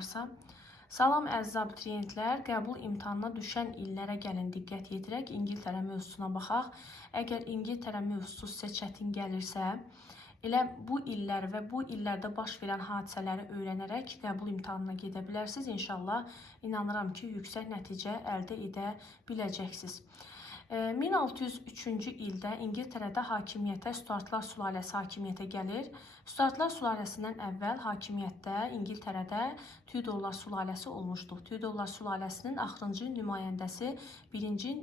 Salam əziz abituriyentlər, qəbul imtahanına düşən illərə gəlin diqqət yetirək, İngiltərə mövzusuna baxaq. Əgər İngiltərə mövzusu sizə çətin gəlirsə, elə bu illər və bu illərdə baş verən hadisələri öyrənərək qəbul imtahanına gedə bilərsiniz. İnşallah inanıram ki, yüksək nəticə əldə edə biləcəksiniz. 1603-cü ildə İngiltərədə hakimiyyətə Stuartlar sülaləsi hakimiyyətə gəlir. Stuartlar sülaləsindən əvvəl hakimiyyətdə İngiltərədə Tudorlar sülaləsi olmuşdu. Tudorlar sülaləsinin axırıncı nümayəndəsi 1.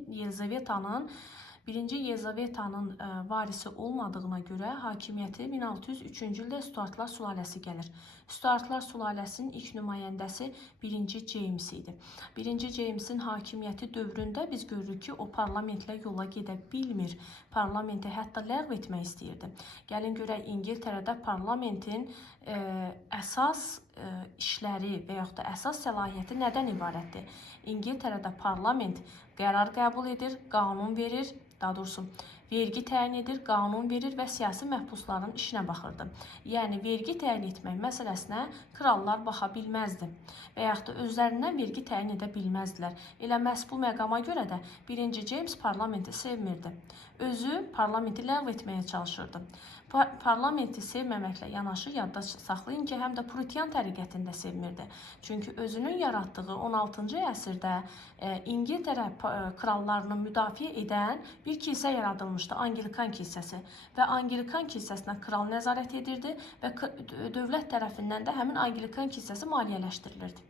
Yelizavetanın varisi olmadığına görə hakimiyyəti 1603-cü ildə Stuartlar sülaləsi gəlir. Stuartlar sülaləsinin ilk nümayəndəsi 1. James idi. 1. James'in hakimiyyəti dövründə biz görürük ki, o parlamentlə yola gedə bilmir. Parlamenti hətta ləğv etmək istəyirdi. Gəlin görək İngiltərədə parlamentin əsas işləri və yaxud da əsas səlahiyyəti nədən ibarətdir? İngiltərədə parlament qərar qəbul edir, qanun verir, daha doğrusu vergi təyin edir, qanun verir və siyasi məhbusların işinə baxırdı. Yəni, vergi təyin etmək məsələsinə krallar baxa bilməzdi və yaxud da özlərindən vergi təyin edə bilməzdilər. Elə məhz bu məqama görə də 1. James parlamenti sevmirdi. Özü parlamenti ləğv etməyə çalışırdı. Parlamenti sevməməklə yanaşı yadda saxlayın ki, həm də Puritian təriqətində sevmirdi. Çünki özünün yaratdığı 16-cı əsrdə İngiltərə krallarını müdafiə edən bir kilsə yaradılmışdı, Anglikan kilsəsi. Və Anglikan kilsəsinə kral nəzarət edirdi və dövlət tərəfindən də həmin Anglikan kilsəsi maliyyələşdirilirdi.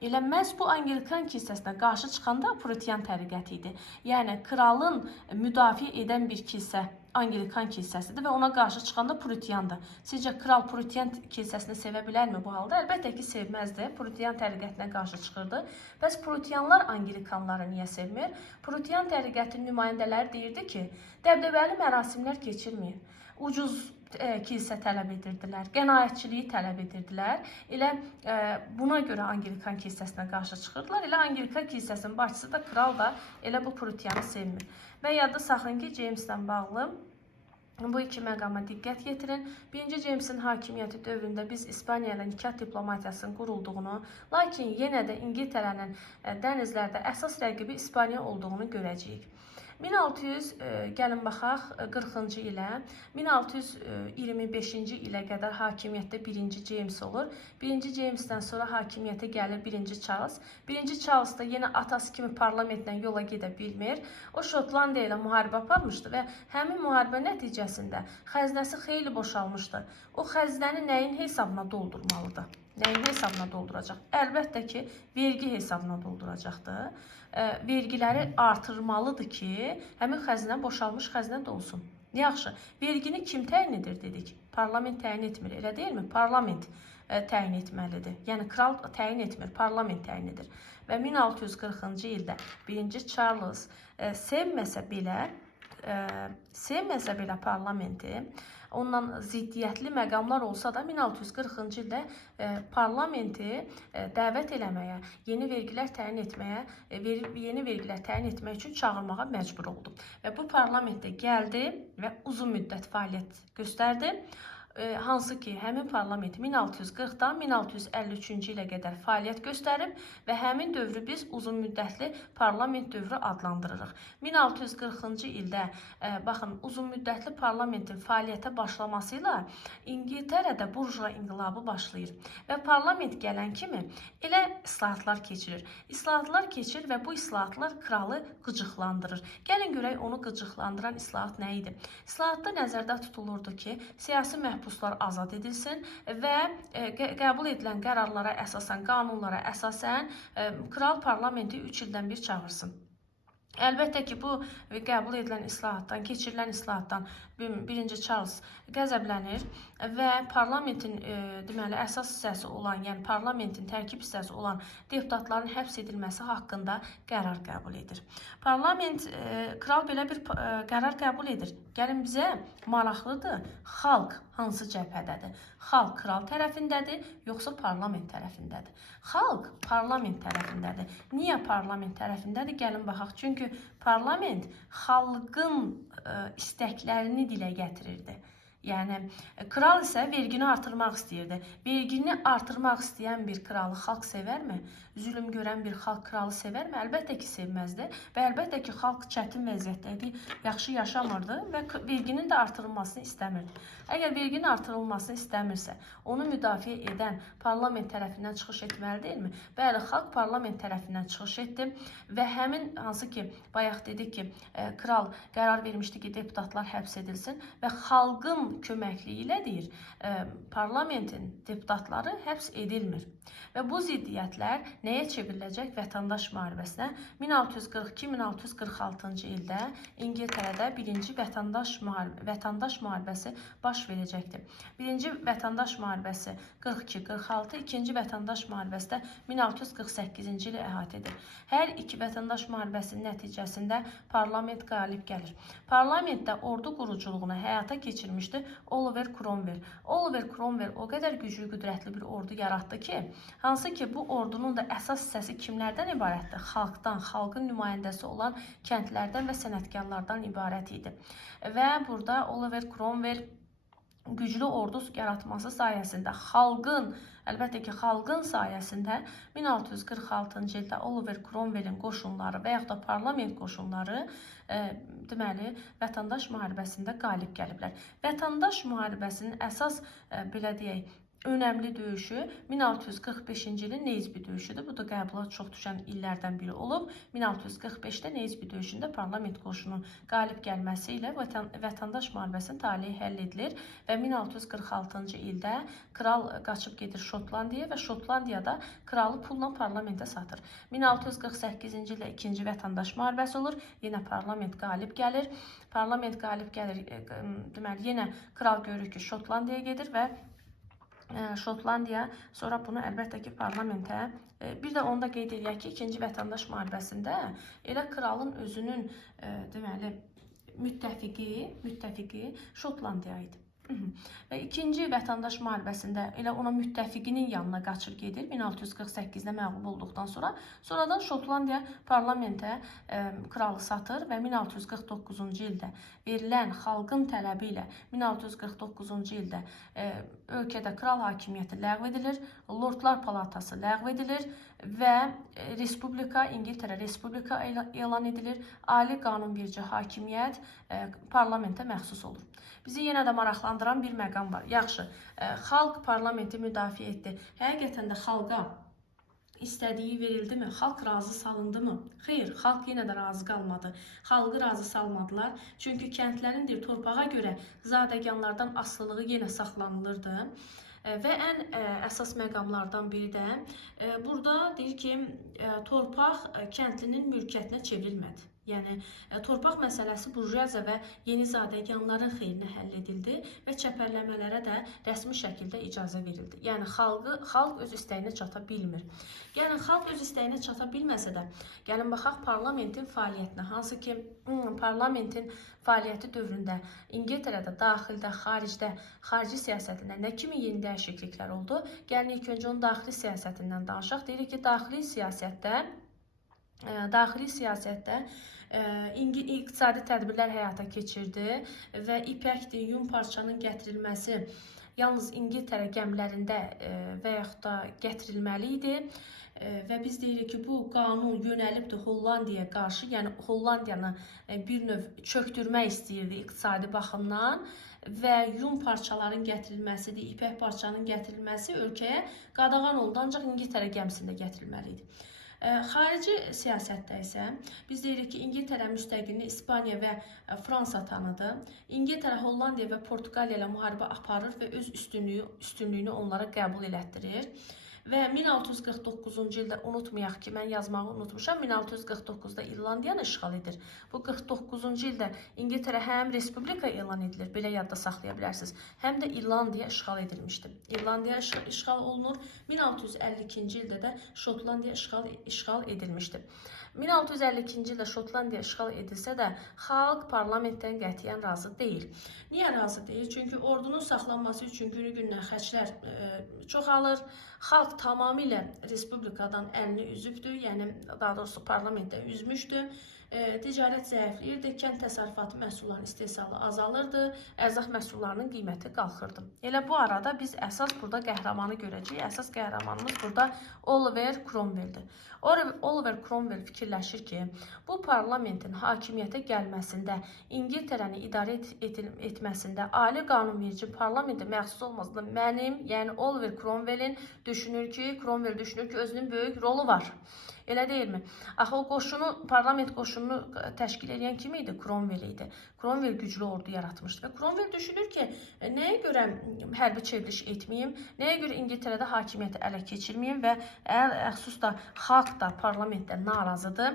Elə məhz bu Anglikan kilsəsinə qarşı çıxanda Puritian təriqəti idi. Yəni, kralın müdafiə edən bir kilsə Anglikan kilsəsidir və ona qarşı çıxanda Puritiandır. Sizcə, kral Puritian kilsəsini sevə bilərmi bu halda? Əlbəttə ki, sevməzdi. Puritian təriqətinə qarşı çıxırdı. Bəs Puritianlar Anglikanları niyə sevmir? Puritian təriqətinin nümayəndələri deyirdi ki, dəbdəbəli mərasimlər keçirmir. Ucuz kilsə tələb edirdilər, qənaətçiliyi tələb edirdilər. Elə buna görə Anglikan kilsəsinə qarşı çıxırdılar. Elə Anglikan kilsəsinin başçısı da, kral da elə bu Puritianı sevmir. Və yadda saxlayın ki, James'lə bağlı bu iki məqama diqqət yetirin. 1. James'in hakimiyyəti dövründə biz İspaniya ilə nikah diplomatiyasının qurulduğunu, lakin yenə də İngiltərənin dənizlərdə əsas rəqibi İspaniya olduğunu görəcəyik. 1600, gəlin baxaq, 40-cı ilə, 1625-ci ilə qədər hakimiyyətdə 1. James olur. 1. James'dən sonra hakimiyyətə gəlir 1. Charles. 1. Charles da yenə atası kimi parlamentlə yola gedə bilmir. O, Şotlandiya ilə müharibə aparmışdı və həmin müharibə nəticəsində xəzinəsi xeyli boşalmışdı. O xəzinəni nəyin hesabına doldurmalıdır? Nəyin hesabına dolduracaq? Əlbəttə ki, vergi hesabına dolduracaqdır. Vergiləri artırmalıdır ki, həmin xəzinə boşalmış xəzinə dolsun. Yaxşı, vergini kim təyin edir dedik? Parlament təyin etmir, elə deyilmi? Parlament təyin etməlidir. Yəni, kral təyin etmir, parlament təyin edir. Və 1640-cı ildə 1. Charles sevməsə belə parlamenti, ondan ziddiyyətli məqamlar olsa da 1640-cı ildə parlamenti dəvət eləməyə, yeni vergilər təyin etmək üçün çağırmağa məcbur oldu. Və bu parlamentdə gəldi və uzun müddət fəaliyyət göstərdi. Hansı ki, həmin parlament 1640-dan 1653-cü ilə qədər fəaliyyət göstərib və həmin dövrü biz uzun müddətli parlament dövrü adlandırırıq. 1640-cı ildə, baxın, uzun müddətli parlamentin fəaliyyətə başlaması ilə İngiltərədə burjua inqilabı başlayır və parlament gələn kimi elə islahatlar keçirir. İslahatlar keçir və bu islahatlar kralı qıcıqlandırır. Gəlin görək, onu qıcıqlandıran islahat nə idi? İslahatda nəzərdə tutulurdu ki, siyasi məhbuslar azad edilsin və qəbul edilən qərarlara əsasən, qanunlara əsasən kral parlamenti 3 ildən bir çağırsın. Əlbəttə ki, bu qəbul edilən islahatdan, keçirilən islahatdan 1. Charles qəzəblənir və parlamentin deməli, əsas hissəsi olan, yəni parlamentin tərkib hissəsi olan deputatların həbs edilməsi haqqında qərar qəbul edir. Parlament, kral belə bir qərar qəbul edir. Gəlin bizə maraqlıdır, xalq hansı cəbhədədir? Xalq kral tərəfindədir, yoxsa parlament tərəfindədir? Xalq parlament tərəfindədir. Niyə parlament tərəfindədir? Gəlin baxaq. Çünki parlament xalqın istəklərini dilə gətirirdi. Yəni kral isə vergini artırmaq istəyirdi. Vergini artırmaq istəyən bir kralı xalq sevərmi? Zülm görən bir xalq kralı sevərmi? Əlbəttə ki, sevməzdi və əlbəttə ki, xalq çətin vəziyyətdə idi, yaxşı yaşamırdı və verginin də artırılmasını istəmirdi. Əgər verginin artırılmasını istəmirsə, onu müdafiə edən parlament tərəfindən çıxış etməli deyilmi? Bəli, xalq parlament tərəfindən çıxış etdi və həmin hansı ki, bayaq dedik ki, kral qərar vermişdi ki, deputatlar həbs edilsin və xalqın köməkliyi ilə deyir, parlamentin deputatları həbs edilmir. Və bu ziddiyyətlər nəyə çevriləcək? Vətəndaş müharibəsinə. 1642-1646-cı ildə İngiltərədə birinci vətəndaş müharibəsi baş verəcəkdir. Birinci vətəndaş müharibəsi 42-46, ikinci vətəndaş müharibəsi də 1648-ci ili əhatə edir. Hər iki vətəndaş müharibəsinin nəticəsində parlament qalib gəlir. Parlamentdə ordu quruculuğunu həyata keçirmişdi Oliver Cromwell. Oliver Cromwell o qədər güclü, qüdrətli bir ordu yaratdı ki, hansı ki bu ordunun da əsas hissəsi kimlərdən ibarətdir? Xalqdan, xalqın nümayəndəsi olan kəndlərdən və sənətkarlardan ibarət idi. Və burada Oliver Cromwell güclü ordu yaratması sayəsində əlbəttə ki, xalqın sayəsində 1646-cı ildə Oliver Cromwellin qoşunları və yaxud da parlament qoşunları deməli, vətəndaş müharibəsində qalib gəliblər. Vətəndaş müharibəsinin əsas, belə deyək, önəmli döyüşü 1645-ci ilin Neyzbi döyüşüdür. Bu da qəbula çox düşən illərdən biri olub. 1645-də Neyzbi döyüşündə parlament qoşunun qalib gəlməsi ilə vətəndaş müharibəsinin taleyi həll edilir və 1646-cı ildə kral qaçıb gedir Şotlandiyaya və Şotlandiyada kralı pulla parlamentə satır. 1648-ci ildə ikinci vətəndaş müharibəsi olur. Yenə parlament qalib gəlir. Parlament qalib gəlir, deməli, yenə kral görür ki, Şotlandiyaya gedir və Şotlandiya sonra bunu əlbəttə ki parlamentə, bir də onu da qeyd edək ki, ikinci vətəndaş müharibəsində elə kralın özünün deməli müttəfiqi Şotlandiya idi. Və ikinci vətəndaş müharibəsində elə ona müttəfiqinin yanına qaçır gedir 1648-də məğlub olduqdan sonra. Sonradan Şotlandiya parlamentə kralı satır və 1649-cu ildə verilən xalqın tələbi ilə 1649-cu ildə ölkədə kral hakimiyyəti ləğv edilir, Lordlar Palatası ləğv edilir və İngiltərə Respublika elan edilir. Ali qanunverici hakimiyyət parlamentə məxsus olur. Bizi yenə də maraqlandıran bir məqam var. Yaxşı, xalq parlamenti müdafiə etdi. Həqiqətən də xalqa istədiyi verildimi? Xalq razı salındımı? Xeyr, xalq yenə də razı qalmadı. Xalqı razı salmadılar. Çünki kəndlərin torpağa görə zadəganlardan asılılığı yenə saxlanılırdı. Və ən əsas məqamlardan biri də burada deyir ki, torpaq kəndlinin mülkiyyətinə çevrilmədi. Yəni, torpaq məsələsi burjuaziya və yeni zadəganların xeyrinə həll edildi və çəpərləmələrə də rəsmi şəkildə icazə verildi. Yəni, xalq öz istəyinə çata bilmir. Yəni, xalq öz istəyinə çata bilməsə də, gəlin baxaq parlamentin fəaliyyətinə. Hansı ki, parlamentin fəaliyyəti dövründə İngiltərədə, daxildə, xaricdə, xarici siyasətində nə kimi yeni dəyişikliklər oldu? Gəlin, ilk öncə onun daxili siyasətindən danışaq. Deyirik ki, daxili siyasətdə iqtisadi tədbirlər həyata keçirdi və ipəkdir, yun parçanın gətirilməsi yalnız İngiltərə gəmilərində və yaxud da gətirilməli idi. Və biz deyirik ki, bu qanun yönəlibdir Hollandiyaya qarşı, yəni Hollandiyanı bir növ çöktürmək istəyirdi iqtisadi baxımdan və yun parçaların gətirilməsidir, ipək parçanın gətirilməsi ölkəyə qadağan oldu, ancaq İngiltərə gəmisində gətirilməli idi. Xarici siyasətdə isə biz deyirik ki, İngiltərə müstəqilliyi İspaniya və Fransa tanıdı. İngiltərə, Hollandiya və Portuqaliya ilə müharibə aparır və öz üstünlüyünü onlara qəbul elətdirir. Və 1649-cu ildə unutmayaq ki, mən yazmağı unutmuşam, 1649-da İrlandiyanı işğal edir. Bu 49-cu ildə İngiltərə həm Respublika elan edilir, belə yadda saxlaya bilərsiniz, həm də İrlandiya işğal edilmişdir. İrlandiya işğal olunur, 1652-ci ildə də Şotlandiya işğal edilmişdir. 1652-ci ildə Şotlandiya işğal edilsə də, xalq parlamentdən qətiyyən razı deyil. Niyə razı deyil? Çünki ordunun saxlanması üçün günü-gündən xərclər çoxalır. Xalq tamamilə respublikadan əlini üzübdür, yəni daha doğrusu parlamentdə üzmüşdür ticarət zəifləyirdi, kənd təsərrüfatı məhsullarının istehsalı azalırdı, ərzaq məhsullarının qiyməti qalxırdı. Elə bu arada biz əsas burada qəhrəmanı görəcəyik. Əsas qəhrəmanımız burada Oliver Cromwell-dir. Oliver Cromwell fikirləşir ki, bu parlamentin hakimiyyətə gəlməsində, İngiltərəni idarə etməsində ali qanunverici parlamentin məxsus olmasında yəni Oliver Cromwell düşünür ki, özünün böyük rolu var. Elə deyilmi? Axı o parlament qoşununu təşkil edən kim idi? Cromwell idi. Cromwell güclü ordu yaratmışdı və Cromwell düşünür ki, nəyə görə hərbi çevriliş etməyim, nəyə görə İngiltərədə hakimiyyəti ələ keçirməyim və xüsus da xalq da parlamentdən narazıdır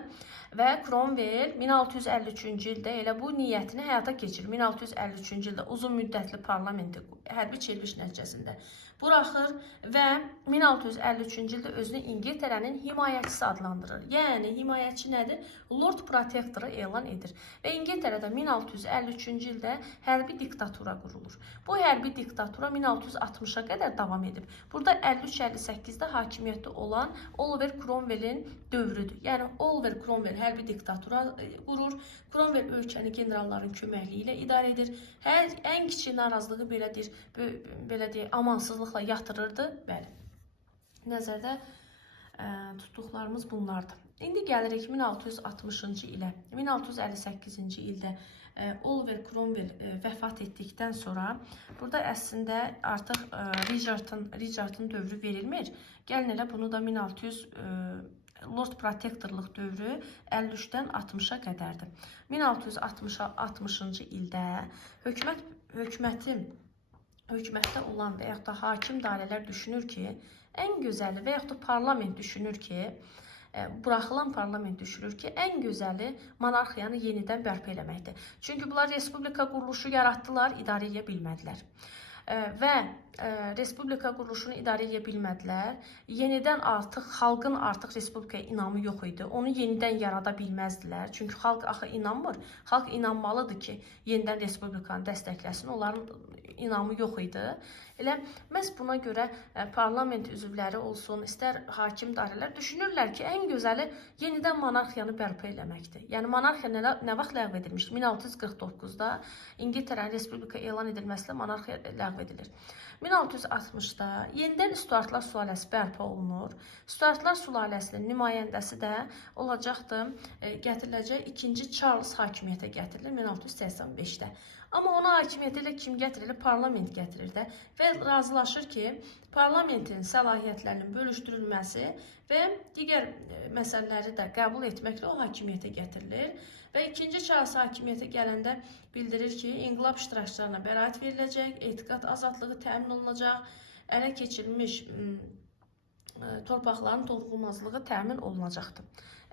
və Cromwell 1653-cü ildə elə bu niyyətini həyata keçirir. 1653-cü ildə uzun müddətli parlamenti hərbi çevriliş nəticəsində buraxır və 1653-cü ildə özünü İngiltərənin himayəçisi adlandırır. Yəni, himayəçi nədir? Lord Protectoru elan edir. Və İngiltərədə 1653-cü ildə hərbi diktatura qurulur. Bu hərbi diktatura 1660-a qədər davam edib. Burada 53-58-də hakimiyyəti olan Oliver Cromwell-in dövrüdür. Yəni, Oliver Cromwell hərbi diktatura qurur. Cromwell ölkəni generalların köməkliyi ilə idarə edir. Ən kiçik narazılığı belə deyək, amansızlıqla yatırırdı. Bəli, nəzərdə tutduqlarımız bunlardır. İndi gəlirik 1660-cı ilə. 1658-ci ildə Oliver Cromwell vəfat etdikdən sonra burada əslində artıq Richard'ın dövrü verilmir. Gəlin elə bunu da 1600 Lord Protectorluq dövrü 53-dən 60-a qədərdir. 1660-cı ildə hökumətdə olan və yaxud da hakim dairələr düşünür ki, ən gözəli və yaxud da parlament düşünür ki, buraxılan parlament düşünür ki, ən gözəli monarxiyanı yenidən bərpa eləməkdir. Çünki bunlar respublika quruluşu yaratdılar, idarə edə bilmədilər. Və respublika quruluşunu idarə edə bilmədilər. Yenidən xalqın artıq respublikaya inamı yox idi. Onu yenidən yarada bilməzdilər. Çünki xalq axı inanmır. Xalq inanmalıdır ki, yenidən respublikanı dəstəkləsin. Onların inamı yox idi. Elə məhz buna görə parlament üzvləri olsun, istər hakim dairələr düşünürlər ki, ən gözəli yenidən monarxiyanı bərpa eləməkdir. Yəni monarxiya nə vaxt ləğv edilmişdir? 1649-da İngiltərənin respublika elan edilməsilə monarxiya ləğv edilir. 1660-da yenidən Stuartlar sülaləsi bərpa olunur. Stuartlar sülaləsinin nümayəndəsi də olacaqdır, gətiriləcək 2-ci Charles hakimiyyətə getirilir 1685-də. Amma ona hakimiyyəti ilə kim gətirilir? Parlament gətirir də və razılaşır ki, parlamentin səlahiyyətlərinin bölüşdürülməsi və digər məsələləri də qəbul etməklə o hakimiyyətə gətirilir. Və 2-ci Charles hakimiyyətə gələndə bildirir ki, inqilab iştirakçılarına bəraət veriləcək, etiqad azadlığı təmin olunacaq, ələ keçirilmiş torpaqların toxunulmazlığı təmin olunacaqdır.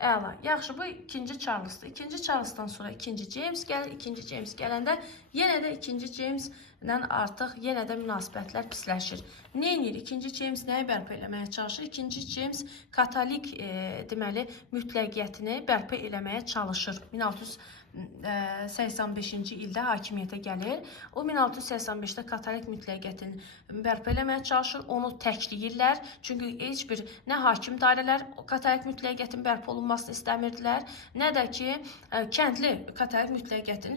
Əla. Yaxşı, bu 2-ci Charles'dır. 2-ci Charles'dan sonra 2-ci James gəlir. 2-ci James gələndə yenə də 2-ci James'lə artıq yenə də münasibətlər pisləşir. Nə edir? 2-ci James nəyi bərpa eləməyə çalışır? 2-ci James katolik deməli mütləqiyyətini bərpa eləməyə çalışır. 1685-ci ildə hakimiyyətə gəlir. O 1685-də katolik mütləqiyyətini bərpa eləməyə çalışır. Onu təkləyirlər. Çünki heç bir nə hakim dairələr katolik mütləqiyyətin bərpa olunmasını istəmirdilər, nə də ki, kəndli katolik mütləqiyyətin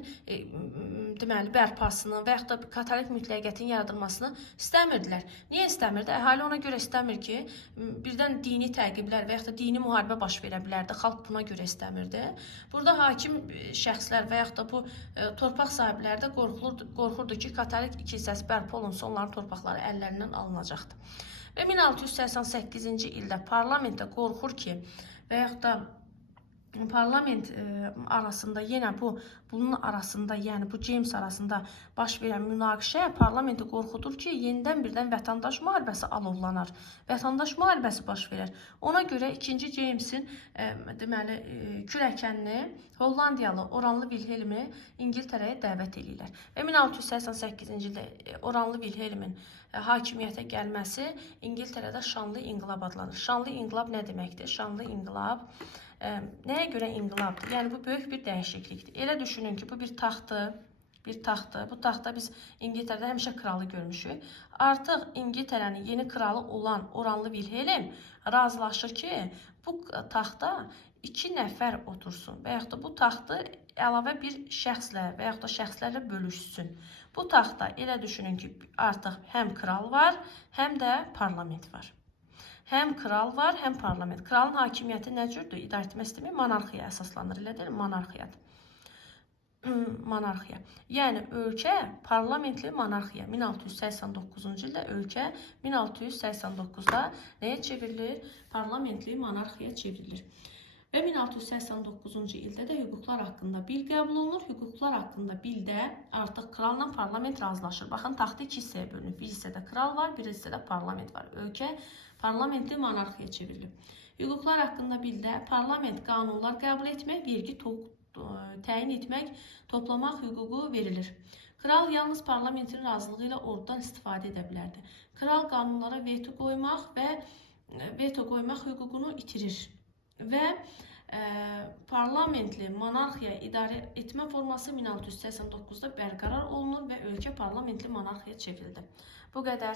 deməli bərpasını və yaxud da katolik mütləqiyyətin yaradılmasını istəmirdilər. Niyə istəmirdi? Əhali ona görə istəmir ki, birdən dini təqiblər və yaxud da dini müharibə baş verə bilərdi. Xalq buna görə istəmirdi. Burada hakim şəxslər və yaxud da bu torpaq sahibləri də qorxurdu ki, katolik kilsəsi bərpa olunsa onların torpaqları əllərindən alınacaqdı. Və 1688-ci ildə parlamentdə qorxur ki, və yaxud da parlament arasında yenə bunun arasında, yəni bu James arasında baş verən münaqişə parlamenti qorxudur ki, yenidən birdən vətəndaş müharibəsi alovlanar. Vətəndaş müharibəsi baş verir. Ona görə 2-ci James'in deməli kürəkənini Hollandiyalı Oranlı Wilhelmi İngiltərəyə dəvət edirlər. Və 1688-ci ildə Oranlı Wilhelmin hakimiyyətə gəlməsi İngiltərədə şanlı inqilab adlanır. Şanlı inqilab nə deməkdir? Şanlı inqilab nəyə görə inqilabdır? Yəni bu böyük bir dəyişiklikdir. Elə düşünün ki, bu bir taxtdır. Bu taxtda biz İngiltərədə həmişə kralı görmüşük. Artıq İngiltərənin yeni kralı olan Oranlı Wilhelm razılaşır ki, bu taxta 2 nəfər otursun və yaxud da bu taxtı əlavə bir şəxslə və yaxud da şəxslərlə bölüşsün. Bu taxtda elə düşünün ki, artıq həm kral var, həm də parlament var. Həm kral var, həm parlament. Kralın hakimiyyəti nə cürdür? İdarə etmə sistemi monarxiya əsaslanır, elə deyil? Monarxiyadır. Monarxiya. Yəni ölkə parlamentli monarxiya. 1689-cu ildə ölkə 1689-da nəyə çevrilir? Parlamentli monarxiya çevrilir. Və 1689-cu ildə də hüquqlar haqqında bil qəbul olunur. Hüquqlar haqqında bildə artıq kralla parlament razılaşır. Baxın, taxtı 2 hissəyə bölünür. Bir hissədə kral var, bir hissədə parlament var. Ölkə parlamentli monarxiya çevrilir. Hüquqlar haqqında bildə parlament qanunlar qəbul etmək, vergi təyin etmək, toplamaq hüququ verilir. Kral yalnız parlamentin razılığı ilə ordudan istifadə edə bilərdi. Kral qanunlara veto qoymaq hüququnu itirir və parlamentli monarxiya idarə etmə forması 1689-da bərqərar olunur və ölkə parlamentli monarxiya çevrildi. Bu qədər.